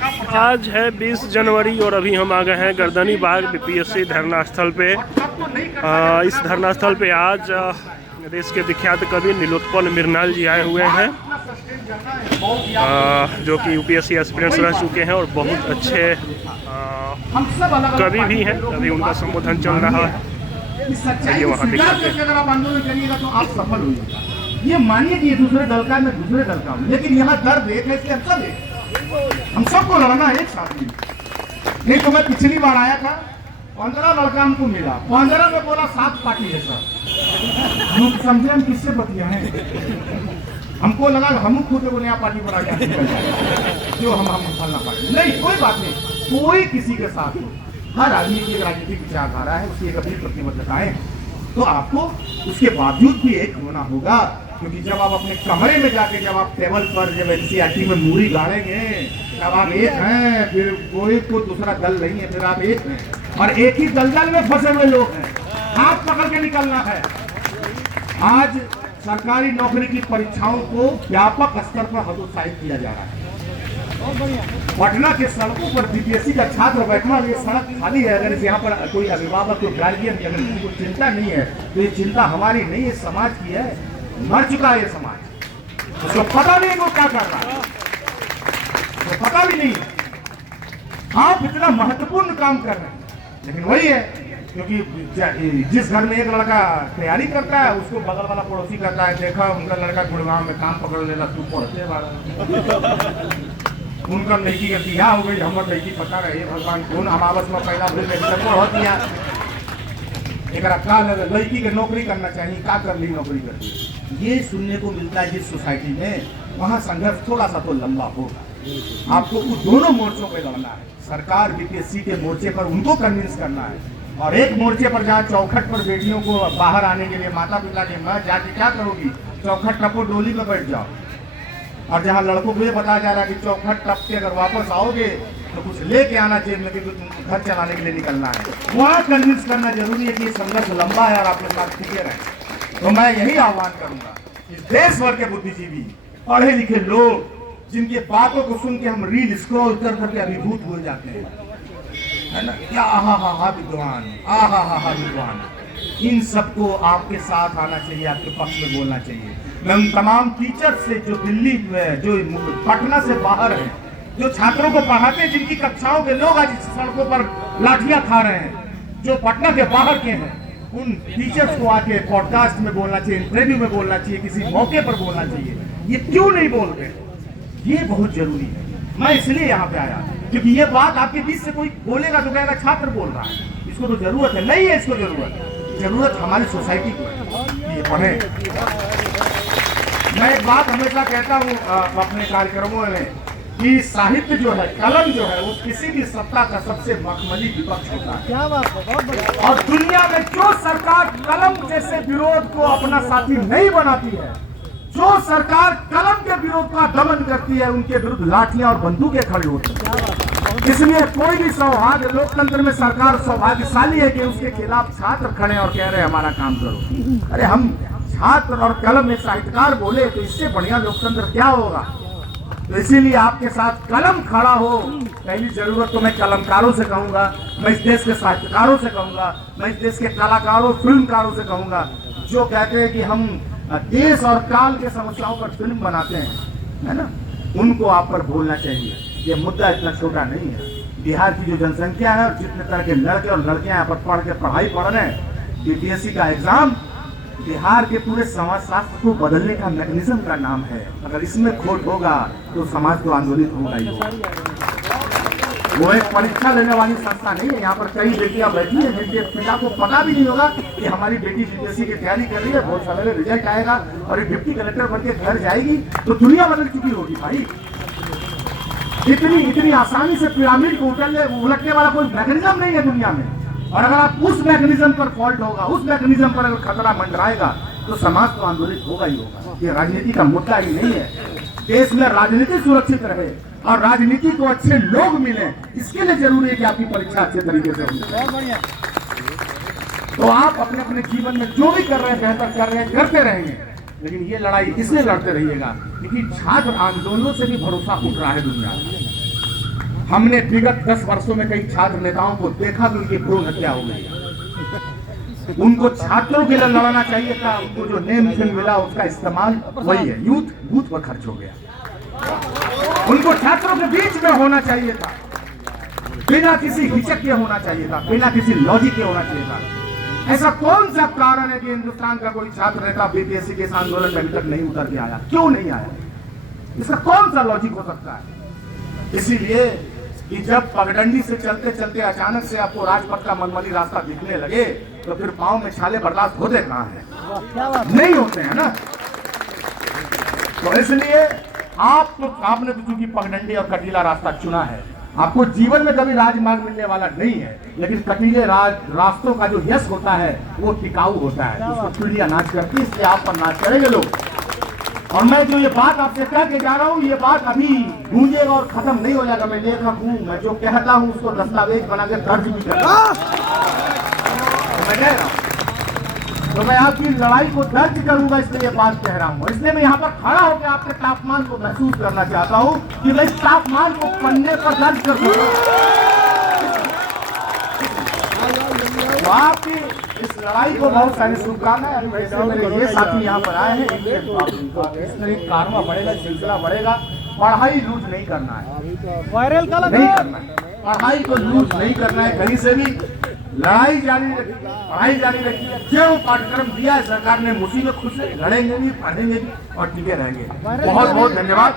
आज है 20 जनवरी और अभी हम आ गए हैं गर्दनी बाग बीपीएससी धरना स्थल पे। इस धरना स्थल पे आज देश के विख्यात कवि नीलोत्पल मृणाल जी आए हुए हैं, जो कि यूपीएससी एस्पिरेंट्स रह चुके हैं और बहुत अच्छे कवि भी हैं। अभी उनका संबोधन चल रहा है, चलिए वहाँ दिखाते हैं। अगर आप आंदोलन करिएगा तो आप सफल होइएगा। ये मानिए कि ये दूसरे दल का, मैं दूसरे दल का हूँ, लेकिन यहाँ दर्द एक है, इसलिए हम सब एक, हम सबको लड़ना एक साथ में। नहीं तो मैं पिछली बार आया था, 15 लड़का हमको मिला, 15 में बोला 7 पार्टी है सर। हम समझे हम किससे बतिया हैं। हमको लगा हम खुद को नया पार्टी पर आ जाए, जो हम फलना पार्टी नहीं, कोई बात नहीं, कोई किसी के साथ हो। हर आदमी की एक राजनीतिक विचारधारा है, उसकी एक अपनी प्रतिबद्धताएं, तो आपको उसके बावजूद भी एक होना होगा। क्योंकि जब आप अपने कमरे में जाके, जब आप टेबल पर जब एनसीईआरटी में मूरी गाड़ेंगे, तब आप एक हैं, फिर कोई को दूसरा दल नहीं है, फिर आप एक हैं और एक ही दलदल में फंसे हुए लोग हैं, हाथ पकड़ के निकलना है। आज सरकारी नौकरी की परीक्षाओं को व्यापक स्तर पर हतोत्साहित किया जा रहा है। पटना के सड़कों पर बीपीएससी का छात्र बैठना, ये सड़क खाली है। अगर यहाँ पर कोई अभिभावक, कोई गार्जियन, अगर किसी को चिंता नहीं है तो ये चिंता हमारी नहीं है, समाज की है। मर चुका है ये समाज, उसको पता नहीं वो क्या कर रहा है, उसको पता भी नहीं। आप इतना महत्वपूर्ण काम कर रहे हैं, लेकिन वही है, क्योंकि जिस घर में एक लड़का तैयारी करता है, उसको बगल वाला पड़ोसी कहता है, देखा उनका लड़का गुड़गांव में काम पकड़ लेला, तू पढ़ते बारा। उनका लड़की का बियाह हो गई, हमारे लड़की पता रहे भगवान कौन हम आपस में पैदा होती है। एक लड़की के नौकरी करना चाहिए, क्या कर ली नौकरी करती, ये सुनने को मिलता है जिस सोसाइटी में, वहाँ संघर्ष थोड़ा सा तो लंबा होगा। आपको उन दोनों मोर्चों पे लड़ना है। सरकार बीपीएससी के मोर्चे पर उनको कन्विंस करना है, और एक मोर्चे पर जहाँ चौखट पर बेटियों को बाहर आने के लिए माता पिता के मैं जाके क्या करोगी, चौखट टपो डोली में बैठ जाओ। और जहाँ लड़कों को ये बताया जा रहा है कि चौखट टप के अगर वापस आओगे तो कुछ लेके आना चाहिए, लेकिन तुमको घर चलाने के लिए निकलना है, वहाँ कन्विंस करना जरूरी है कि ये संघर्ष लंबा है और आप लोग साथ टिके रहे। तो मैं यही आह्वान करूंगा कि देश भर के बुद्धिजीवी, पढ़े लिखे लोग, जिनकी बातों को सुन के हम रील स्क्रॉल कर करके अभिभूत हो जाते हैं, है ना, क्या आहा विद्वान, आहा विद्वान, इन सबको आपके साथ आना चाहिए, आपके पक्ष में बोलना चाहिए। मैं उन तमाम टीचर से जो दिल्ली में, जो पटना से बाहर हैं, जो छात्रों को पढ़ाते हैं, जिनकी कक्षाओं के लोग आज सड़कों पर लाठियां खा रहे हैं, जो पटना के बाहर के हैं, उन टीचर्स को आके पॉडकास्ट में बोलना चाहिए, इंटरव्यू में बोलना चाहिए, किसी मौके पर बोलना चाहिए। ये क्यों नहीं बोल रहे, ये बहुत जरूरी है। मैं इसलिए यहाँ पे आया क्योंकि ये बात आपके बीच से कोई बोलेगा तो कहेगा छात्र बोल रहा है, इसको तो जरूरत है, नहीं है इसको जरूरत हमारी सोसाइटी को है, ये पढ़े। मैं एक बात हमेशा कहता हूँ अपने कार्यक्रमों में कि साहित्य जो है, कलम जो है, वो किसी भी सत्ता का सबसे मखमली विपक्ष होता है। क्या बात है। और दुनिया में जो सरकार कलम जैसे विरोध को अपना साथी नहीं बनाती है, जो सरकार कलम के विरोध का दमन करती है, उनके विरुद्ध लाठियां और बंदूकें खड़ी होती हैं। इसलिए कोई भी सौभाग्य, लोकतंत्र में सरकार सौभाग्यशाली है कि उसके खिलाफ छात्र खड़े और कह रहे हैं हमारा काम करो। अरे हम छात्र और कलम में साहित्यकार बोले तो इससे बढ़िया लोकतंत्र क्या होगा। तो इसीलिए आपके साथ कलम खड़ा हो, पहली जरूरत तो मैं कलमकारों से कहूंगा, मैं इस देश के साहित्यकारों से कहूंगा, मैं इस देश के कलाकारों, फिल्मकारों से कहूंगा, जो कहते हैं कि हम देश और काल के समस्याओं पर फिल्म बनाते हैं, है ना, उनको आप पर बोलना चाहिए। ये मुद्दा इतना छोटा नहीं है। बिहार की जो जनसंख्या है और जितने तरह के लड़के और लड़कियां यहाँ पर पढ़ के पढ़ाई पढ़ रहे हैं, बीपीएससी का एग्जाम बिहार के पूरे समाज शास्त्र को बदलने का मैकेनिज्म का नाम है। अगर इसमें खोट होगा तो समाज को आंदोलित होगा ही होगा। वो एक परीक्षा लेने वाली संस्था नहीं है। यहाँ पर कई बेटियां बैठी हैं जिनके पिता को पता भी नहीं होगा कि हमारी बेटी बीपीएससी की तैयारी कर रही है, बहुत सवेरे रिजल्ट आएगा और डिप्टी कलेक्टर बन के घर जाएगी तो दुनिया बदल चुकी होगी भाई। इतनी आसानी से पिरामिड को उलटने वाला कोई मैकेनिज्म नहीं है दुनिया में। और अगर आप उस मैकेनिज्म पर फॉल्ट होगा, उस मैकेनिज्म पर अगर खतरा मंडराएगा तो समाज तो आंदोलित होगा ही होगा। ये राजनीति का मुद्दा ही नहीं है। देश में राजनीति सुरक्षित रहे और राजनीति को अच्छे लोग मिले, इसके लिए जरूरी है कि आपकी परीक्षा अच्छे तरीके से हो। तो आप अपने अपने जीवन में जो भी कर रहे हैं, बेहतर कर रहे हैं, करते रहेंगे, लेकिन ये लड़ाई इसलिए लड़ते रहिएगा क्योंकि छात्र आंदोलनों से भी भरोसा उठ रहा है दुनिया में। हमने विगत 10 वर्षों में कई छात्र नेताओं को देखा कि उनकी भ्रूण हत्या हो गई। उनको छात्रों के लिए लड़ना चाहिए था, उनको जो नेम फिल्म मिला उसका इस्तेमाल वही है, यूथ बूथ पर खर्च हो गया। उनको छात्रों के बीच में होना चाहिए था, बिना किसी हिचक के होना चाहिए था, बिना किसी लॉजिक के होना चाहिए था। ऐसा कौन सा कारण है कि हिंदुस्तान का कोई छात्र नेता बीपीएससी के इस आंदोलन में अभी तक नहीं उतर के आया? क्यों नहीं आया? इसका कौन सा लॉजिक हो सकता है? इसीलिए कि जब पगडंडी से चलते चलते अचानक से आपको राजपथ का मनमानी रास्ता दिखने लगे तो फिर पांव में छाले बर्दाश्त होते कहां है? नहीं होते हैं ना। तो इसलिए आपने तो चूंकि पगडंडी और कटीला रास्ता चुना है, आपको जीवन में कभी राजमार्ग मिलने वाला नहीं है, लेकिन कटीले रास्तों का जो यश होता है वो टिकाऊ होता है, उसको पीढ़ियां नाच करती है, इसलिए आप पर नाच करेंगे लोग। और मैं जो ये बात आपसे कह के जा रहा हूँ, ये बात अभी गूंजेगा और खत्म नहीं हो जाएगा। मैं लेखक हूँ, मैं जो कहता हूँ उसको दस्तावेज बना के दर्ज भी करता हूँ। मैं कह रहा हूँ तो मैं आपकी लड़ाई को दर्ज करूंगा, इसलिए ये बात कह रहा हूँ। इसलिए मैं यहाँ पर खड़ा होकर आपके तापमान को महसूस करना चाहता हूँ कि मैं इस तापमान को पन्ने पर दर्ज कर दूंगा। तो आपकी इस लड़ाई को बहुत सारी शुभकामनाएं। मेरे ये साथी यहाँ पर आए हैं, इसमें एक कारवां बढ़ेगा, सिलसिला बढ़ेगा। पढ़ाई लूज नहीं करना है, वायरल का नहीं करना है, पढ़ाई को लूज नहीं करना है। कहीं से भी लड़ाई जारी रखी, पढ़ाई जारी रखी। जो पाठ्यक्रम दिया है सरकार ने, मुसीबत खुद से लड़ेंगे भी, पढ़ेंगे भी और टिके रहेंगे। बहुत बहुत धन्यवाद।